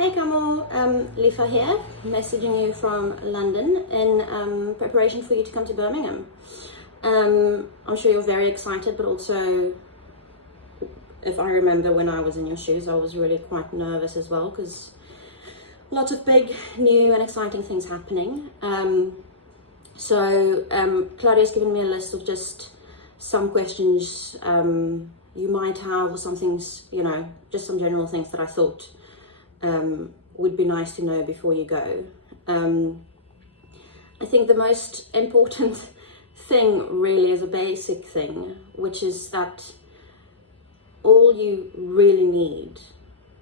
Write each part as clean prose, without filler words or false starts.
Hey Kamo, Lieva here, messaging you from London in preparation for you to come to Birmingham. I'm sure you're very excited, but also, if I remember when I was in your shoes, I was really quite nervous as well, because lots of big, new and exciting things happening. Claudia's given me a list of just some questions you might have, or some things, just some general things that I thought would be nice to know before you go. I think the most important thing really is a basic thing, which is that all you really need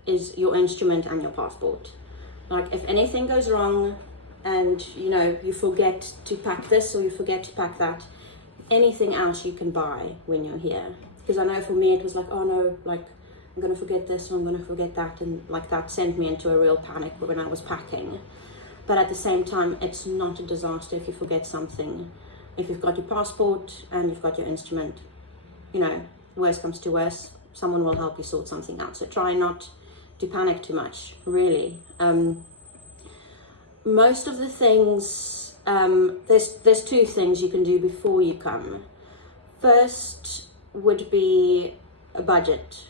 is your instrument and your passport. Like, if anything goes wrong and you forget to pack this or you forget to pack that, anything else you can buy when you're here. Because I know for me it was like, oh no, like I'm gonna forget this or I'm gonna forget that, and like that sent me into a real panic when I was packing. But at the same time, it's not a disaster if you forget something. If you've got your passport and you've got your instrument, worst comes to worst, someone will help you sort something out. So try not to panic too much, really. Most of the things, there's two things you can do before you come. First would be a budget.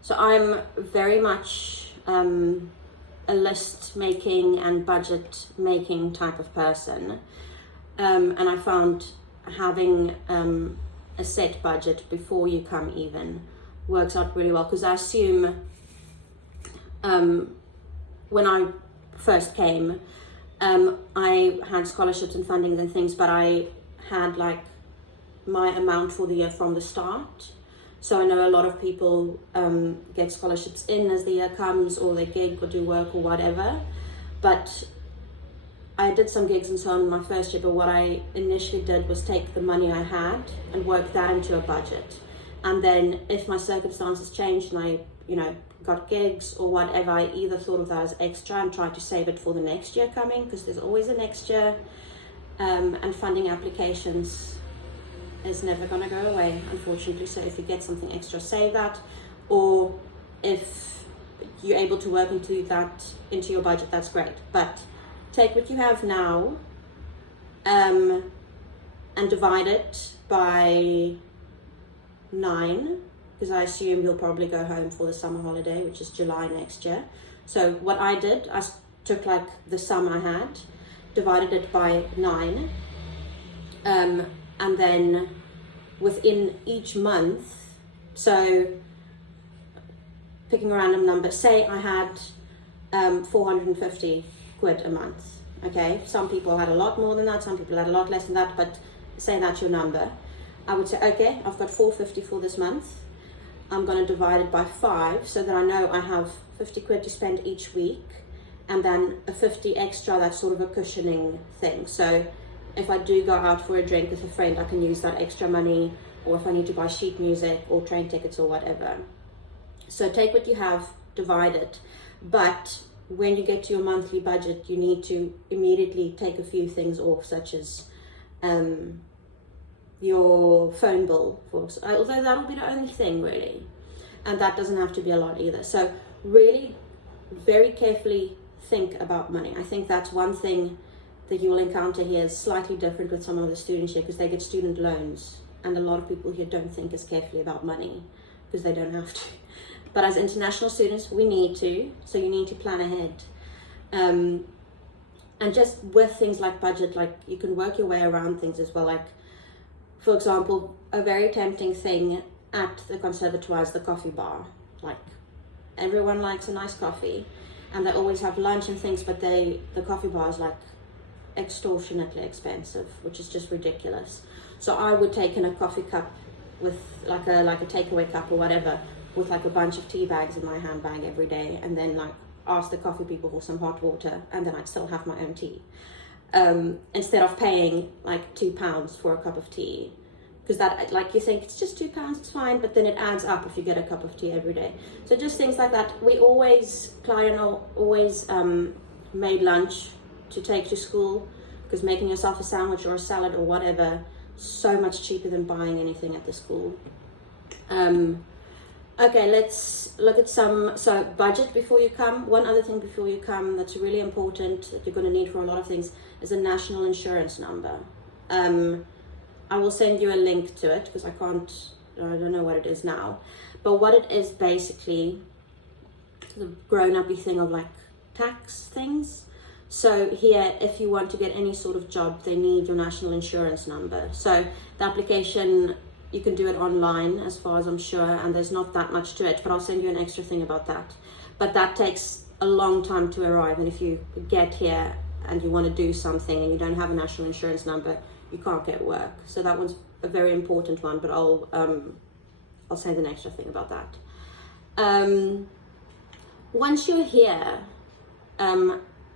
So I'm very much a list making and budget making type of person. And I found having a set budget before you come even works out really well, because I assume when I first came, I had scholarships and fundings and things, but I had like my amount for the year from the start. So I know a lot of people get scholarships in as the year comes, or they gig or do work or whatever. But I did some gigs and so on in my first year, but what I initially did was take the money I had and work that into a budget. And then if my circumstances changed and I, got gigs or whatever, I either thought of that as extra and tried to save it for the next year coming, because there's always a next year, and funding applications is never going to go away, unfortunately. So if you get something extra, save that, or if you're able to work into your budget, that's great. But take what you have now and divide it by 9, because I assume you'll probably go home for the summer holiday, which is July next year. So what I did, I took like the sum I had, divided it by 9, and then within each month, so picking a random number, say I had 450 quid a month. Okay, some people had a lot more than that, some people had a lot less than that, but say that's your number. I would say, okay, I've got 450 for this month. I'm going to divide it by 5 so that I know I have 50 quid to spend each week, and then a 50 extra, that's sort of a cushioning thing. So if I do go out for a drink with a friend, I can use that extra money, or if I need to buy sheet music or train tickets or whatever. So take what you have, divide it. But when you get to your monthly budget, you need to immediately take a few things off, such as your phone bill, although that'll be the only thing really, and that doesn't have to be a lot either. So really very carefully think about money. I think that's one thing that you will encounter here is slightly different with some of the students here, because they get student loans, and a lot of people here don't think as carefully about money because they don't have to. But as international students, we need to, so you need to plan ahead. And just with things like budget, like you can work your way around things as well. Like, for example, a very tempting thing at the conservatoire is the coffee bar. Like, everyone likes a nice coffee, and they always have lunch and things, but the coffee bar is like extortionately expensive, which is just ridiculous. So I would take in a coffee cup with like a takeaway cup or whatever, with like a bunch of tea bags in my handbag every day, and then like ask the coffee people for some hot water, and then I'd still have my own tea. Instead of paying like £2 for a cup of tea, because that, like, you think it's just £2, it's fine, but then it adds up if you get a cup of tea every day. So just things like that. We always, Claudia always made lunch to take to school, because making yourself a sandwich or a salad or whatever, so much cheaper than buying anything at the school. Okay, let's look at some, so budget before you come. One other thing before you come that's really important that you're going to need for a lot of things is a national insurance number. I will send you a link to it because I don't know what it is now. But what it is basically, the grown-up-y thing of like tax things. So here, if you want to get any sort of job, they need your national insurance number. So the application, you can do it online as far as I'm sure, and there's not that much to it, but I'll send you an extra thing about that. But that takes a long time to arrive, and if you get here and you want to do something and you don't have a national insurance number, you can't get work. So that one's a very important one, but I'll send an extra thing about that. Once you're here,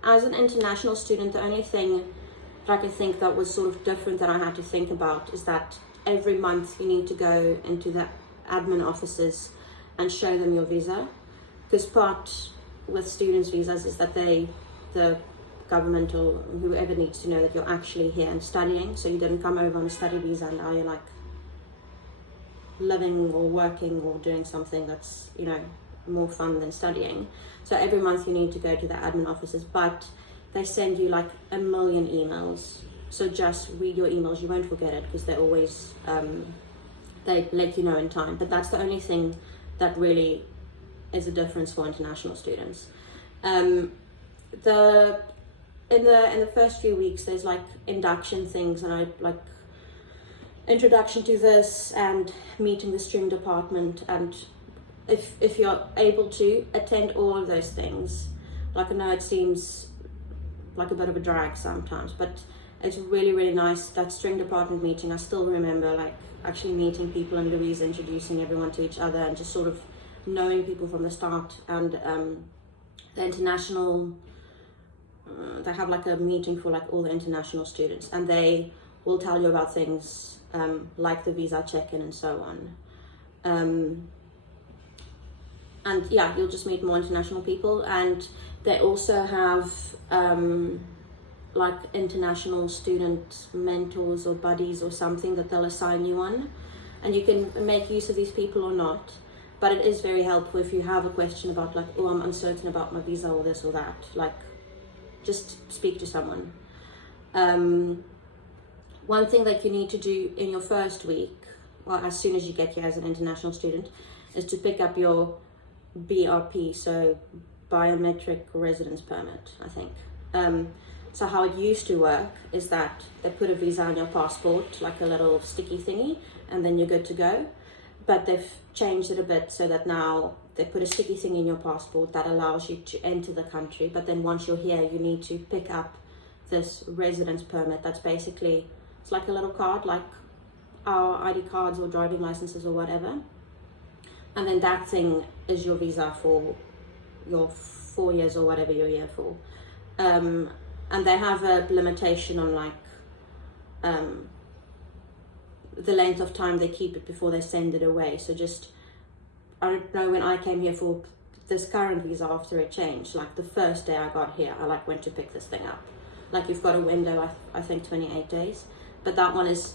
as an international student, the only thing that I can think that was sort of different that I had to think about is that every month you need to go into the admin offices and show them your visa, because part with students' visas is that the government or whoever needs to know that you're actually here and studying, so you didn't come over on a study visa and now you're like living or working or doing something that's, you know, more fun than studying. So every month you need to go to the admin offices, but they send you like a million emails. So just read your emails, you won't forget it because they're always, they let you know in time. But that's the only thing that really is a difference for international students. In the first few weeks, there's like induction things, and I like introduction to this and meeting the string department, and if you're able to attend all of those things, like I know it seems like a bit of a drag sometimes, but it's really, really nice. That string department meeting, I still remember like actually meeting people and Louise introducing everyone to each other and just sort of knowing people from the start. And the international, they have like a meeting for like all the international students, and they will tell you about things like the visa check-in and so on. And yeah, you'll just meet more international people. And they also have like international student mentors or buddies or something that they'll assign you on, and you can make use of these people or not. But it is very helpful if you have a question about like, oh, I'm uncertain about my visa or this or that, like just speak to someone. One thing that you need to do in your first week, well, as soon as you get here as an international student, is to pick up your BRP, so biometric residence permit, I think. So how it used to work is that they put a visa on your passport, like a little sticky thingy, and then you're good to go. But they've changed it a bit so that now they put a sticky thing in your passport that allows you to enter the country. But then once you're here, you need to pick up this residence permit. That's basically, it's like a little card, like our ID cards or driving licenses or whatever. And then that thing is your visa for your 4 years or whatever you're here for. And they have a limitation on like the length of time they keep it before they send it away. So just, I don't know, when I came here for this current visa after it changed, like the first day I got here, I like went to pick this thing up. Like you've got a window, I think 28 days. But that one is,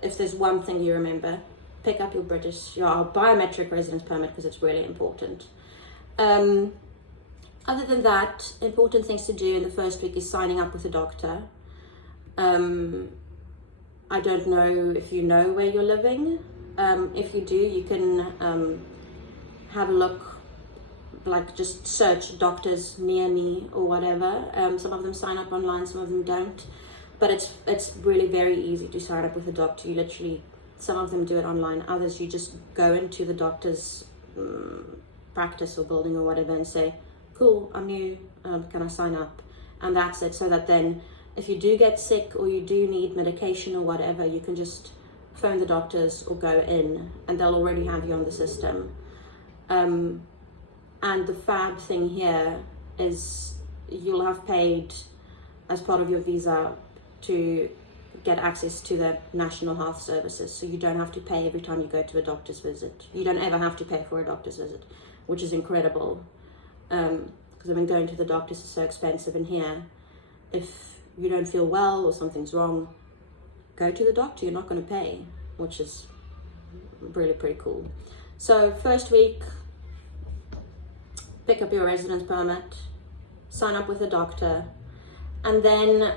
if there's one thing you remember, pick up your biometric residence permit because it's really important. Other than that, important things to do in the first week is signing up with a doctor. I don't know if you know where you're living. If you do, you can have a look, like just search doctors near me or whatever. Some of them sign up online, some of them don't. But it's really very easy to sign up with a doctor. You literally, some of them do it online, others you just go into the doctor's practice or building or whatever and say, cool, I'm new, can I sign up? And that's it. So that then if you do get sick or you do need medication or whatever, you can just phone the doctors or go in and they'll already have you on the system. And the fab thing here is you'll have paid as part of your visa to get access to the National Health Services, so you don't have to pay every time you go to a doctor's visit. You don't ever have to pay for a doctor's visit, which is incredible. Because I've been going to the doctors is so expensive, and here, if you don't feel well or something's wrong, go to the doctor, you're not going to pay, which is really pretty cool. So first week, pick up your residence permit, sign up with a doctor, and then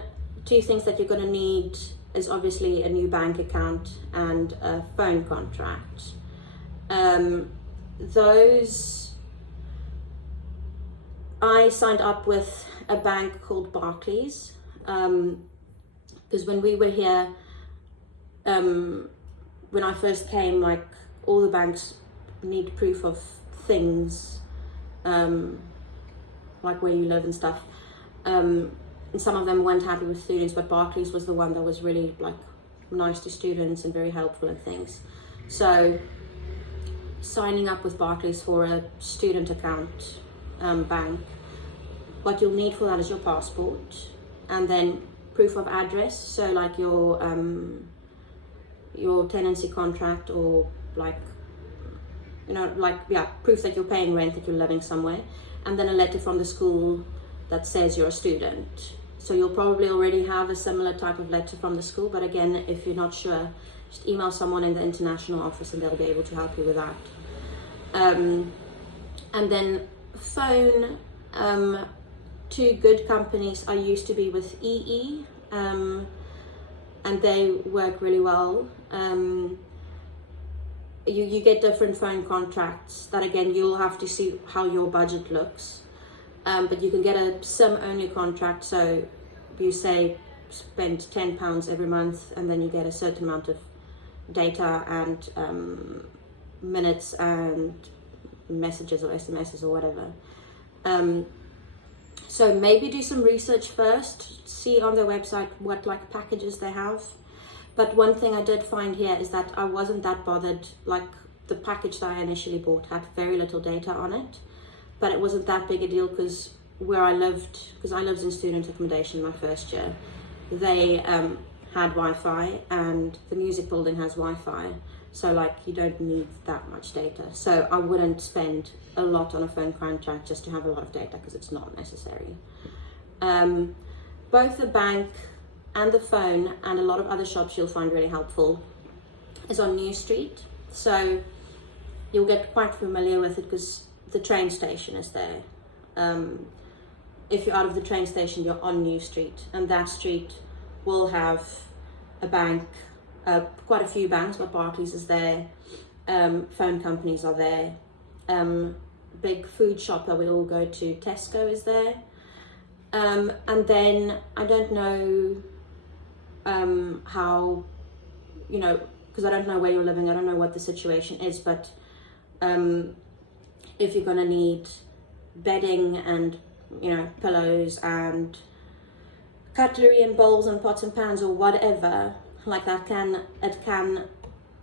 2 things that you're going to need is obviously a new bank account and a phone contract. Those, I signed up with a bank called Barclays, because when we were here, when I first came, like all the banks need proof of things, like where you live and stuff. And some of them weren't happy with students, but Barclays was the one that was really like nice to students and very helpful and things. So signing up with Barclays for a student account bank, what you'll need for that is your passport and then proof of address. So like your tenancy contract, or like, you know, like, yeah, proof that you're paying rent, that you're living somewhere, and then a letter from the school that says you're a student. So you'll probably already have a similar type of letter from the school, but again, if you're not sure, just email someone in the international office and they'll be able to help you with that. And then phone, 2 good companies I used to be with EE, and they work really well. You get different phone contracts that, again, you'll have to see how your budget looks. But you can get a SIM-only contract, so you say spend £10 every month, and then you get a certain amount of data and minutes and messages or SMSs or whatever. So maybe do some research first, see on their website what like packages they have. But one thing I did find here is that I wasn't that bothered. Like the package that I initially bought had very little data on it, but it wasn't that big a deal because where I lived, because I lived in student accommodation my first year, they had Wi-Fi, and the music building has Wi-Fi. So like you don't need that much data. So I wouldn't spend a lot on a phone contract just to have a lot of data, because it's not necessary. Both the bank and the phone and a lot of other shops you'll find really helpful is on New Street. So you'll get quite familiar with it because the train station is there. If you're out of the train station, you're on New Street, and that street will have a bank, quite a few banks, but Barclays is there, phone companies are there, big food shop that we all go to, Tesco, is there, and then I don't know how, you know, because I don't know where you're living, I don't know what the situation is, but if you're going to need bedding and, you know, pillows and cutlery and bowls and pots and pans or whatever, like that, it can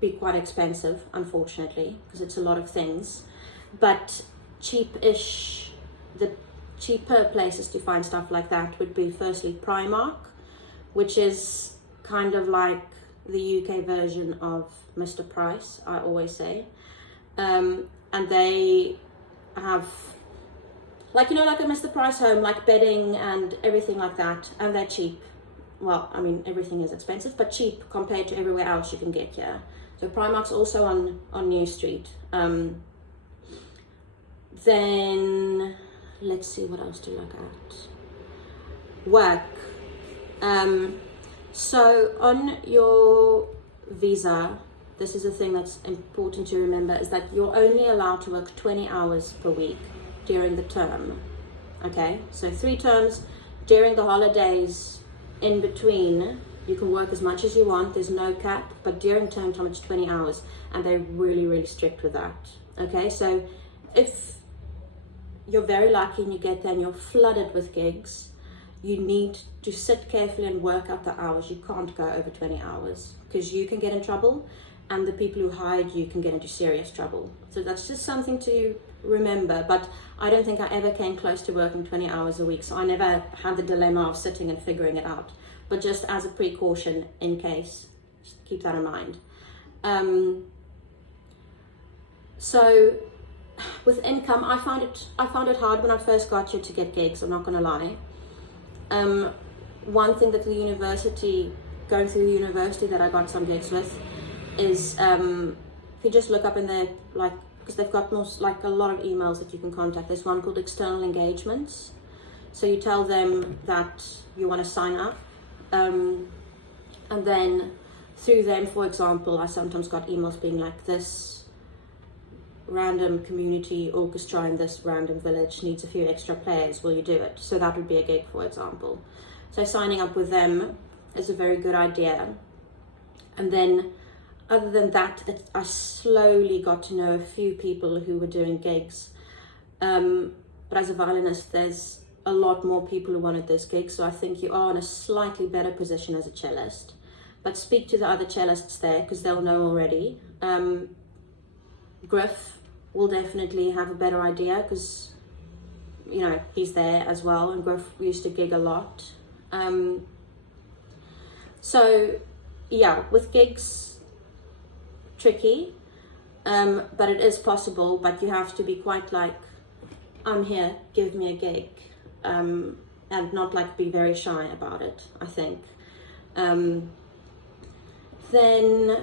be quite expensive, unfortunately, because it's a lot of things. But cheap-ish, the cheaper places to find stuff like that would be firstly Primark, which is kind of like the UK version of Mr. Price, I always say. And they have, like, you know, like a Mr. Price home, like bedding and everything like that, and they're cheap. Well, I mean, everything is expensive, but cheap compared to everywhere else you can get here. So Primark's also on New Street. Then let's see, what else to look at. Work. So on your visa, this is a thing that's important to remember, is that you're only allowed to work 20 hours per week during the term. Okay, so 3 terms. During the holidays in between, you can work as much as you want, there's no cap, but during term time it's 20 hours, and they're really, really strict with that. Okay, so if you're very lucky and you get there and you're flooded with gigs, you need to sit carefully and work out the hours. You can't go over 20 hours because you can get in trouble, and the people who hired you can get into serious trouble. So that's just something to remember. But I don't think I ever came close to working 20 hours a week, so I never had the dilemma of sitting and figuring it out. But just as a precaution, in case, just keep that in mind. So with income, I found it hard when I first got here to get gigs, I'm not gonna lie. One thing that going through the university that I got some gigs with is, if you just look up in their like because they've got most, like a lot of emails that you can contact. There's one called external engagements. So you tell them that you want to sign up, and then through them, for example, I sometimes got emails being like, this random community orchestra in this random village needs a few extra players, will you do it? So that would be a gig, for example. So signing up with them is a very good idea. And then other than that, I slowly got to know a few people who were doing gigs. But as a violinist, there's a lot more people who wanted this gig, so I think you are in a slightly better position as a cellist. But speak to the other cellists there, because they'll know already. Griff will definitely have a better idea, because, you know, he's there as well, and Griff used to gig a lot. So yeah, with gigs, tricky, but it is possible, but you have to be quite like, I'm here, give me a gig, and not like be very shy about it, I think. Then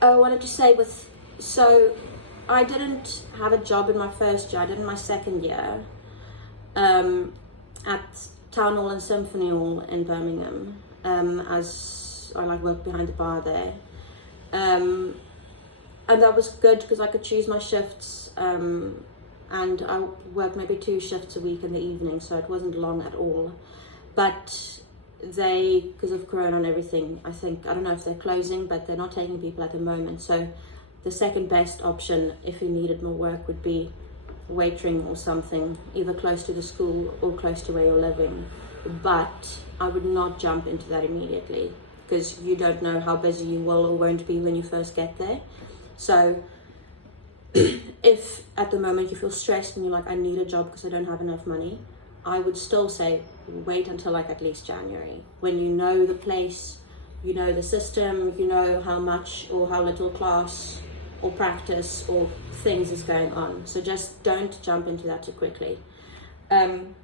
I wanted to say so I didn't have a job in my first year, I did in my second year, at Town Hall and Symphony Hall in Birmingham, as I worked behind the bar there. And that was good because I could choose my shifts, and I worked maybe 2 shifts a week in the evening, so it wasn't long at all. But because of Corona and everything, I don't know if they're closing, but they're not taking people at the moment. So the second best option, if you needed more work, would be waitering or something, either close to the school or close to where you're living. But I would not jump into that immediately, because you don't know how busy you will or won't be when you first get there. So if at the moment you feel stressed and you're like, I need a job because I don't have enough money, I would still say wait until at least January, when you know the place, you know the system, you know how much or how little class or practice or things is going on. So just don't jump into that too quickly. And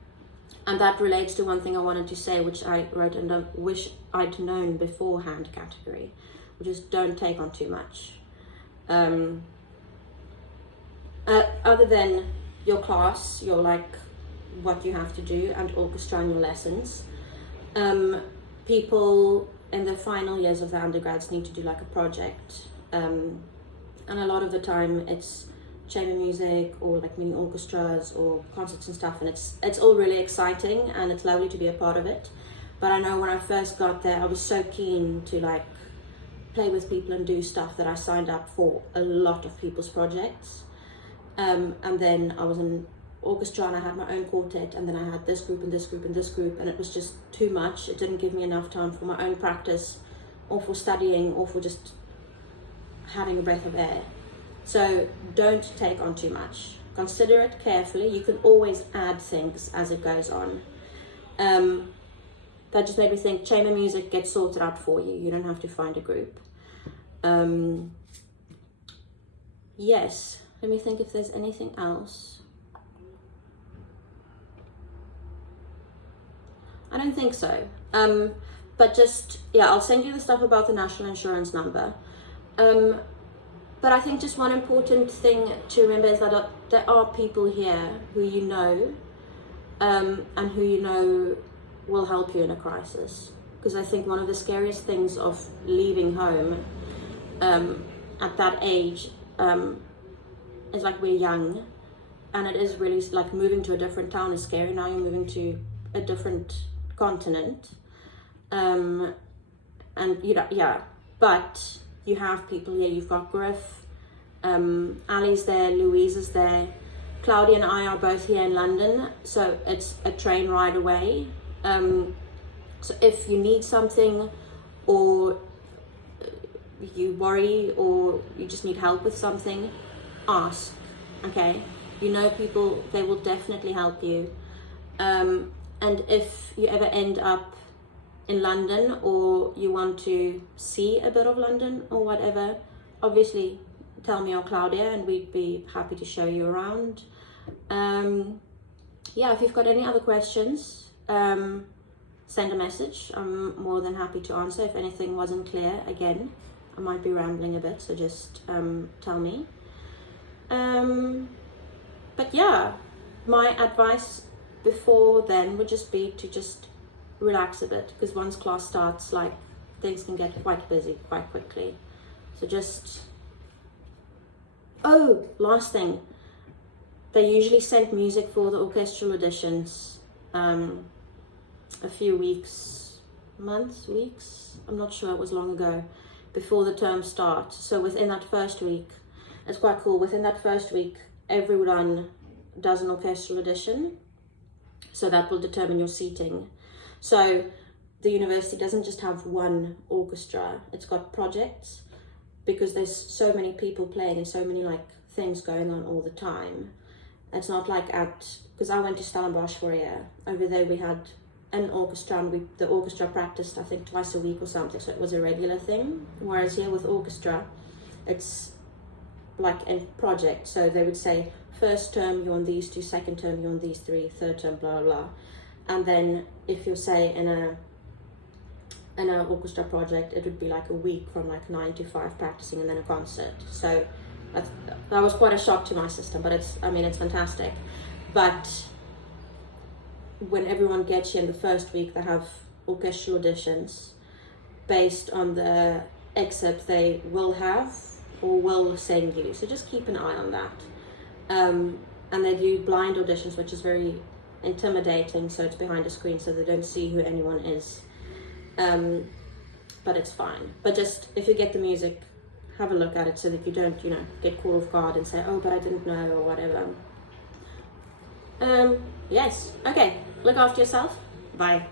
that relates to one thing I wanted to say, which I wrote under wish I'd known beforehand category, which is don't take on too much. Other than your class, your what you have to do, and orchestra and your lessons, people in the final years of the undergrads need to do a project, and a lot of the time it's chamber music or mini orchestras or concerts and stuff, and it's all really exciting and it's lovely to be a part of it. But I know when I first got there, I was so keen to play with people and do stuff that I signed up for a lot of people's projects, and then I was in orchestra and I had my own quartet, and then I had this group and this group and this group, and it was just too much. It didn't give me enough time for my own practice or for studying or for just having a breath of air. So don't take on too much. Consider it carefully. You can always add things as it goes on. That just made me think chamber music gets sorted out for you. You don't have to find a group. Yes, let me think if there's anything else. I don't think so. But just, yeah, I'll send you the stuff about the national insurance number. But I think just one important thing to remember is that there are people here who you know, and who you know will help you in a crisis. Because I think one of the scariest things of leaving home at that age is we're young, and it is really moving to a different town is scary. Now you're moving to a different continent, and but you have people here. You've got Griff, Ali's there, Louise is there, Claudia and I are both here in London, so it's a train ride away. So if you need something, or you worry, or you just need help with something, ask, okay? You know people, they will definitely help you. And if you ever end up in London, or you want to see a bit of London or whatever, obviously tell me or Claudia and we'd be happy to show you around. Yeah, if you've got any other questions, send a message. I'm more than happy to answer. If anything wasn't clear, again, I might be rambling a bit, so just tell me. But yeah, my advice before then would just be to just relax a bit, because once class starts, like, things can get quite busy quite quickly. So just, oh, last thing, they usually send music for the orchestral auditions a few weeks, I'm not sure, it was long ago, before the term starts. So within that first week, it's quite cool, within that first week everyone does an orchestral audition, so that will determine your seating. So the university doesn't just have one orchestra, it's got projects, because there's so many people playing and so many like things going on all the time. It's not like because I went to Stellenbosch for a year. Over there we had an orchestra, and the orchestra practiced I think twice a week or something, so it was a regular thing. Whereas here with orchestra, it's like a project, so they would say first term you're on these two, second term you're on these three, third term blah blah blah. And then if you say in an orchestra project, it would be like a week from like 9 to 5 practicing, and then a concert. So that was quite a shock to my system, but it's fantastic. But when everyone gets here in the first week, they have orchestral auditions based on the excerpt they will have or will send you. So just keep an eye on that. And they do blind auditions, which is very intimidating. So it's behind a screen, so they don't see who anyone is. But it's fine. But just, if you get the music, have a look at it so that you don't, get caught off guard and say, oh, but I didn't know, or whatever. Yes. Okay. Look after yourself. Bye.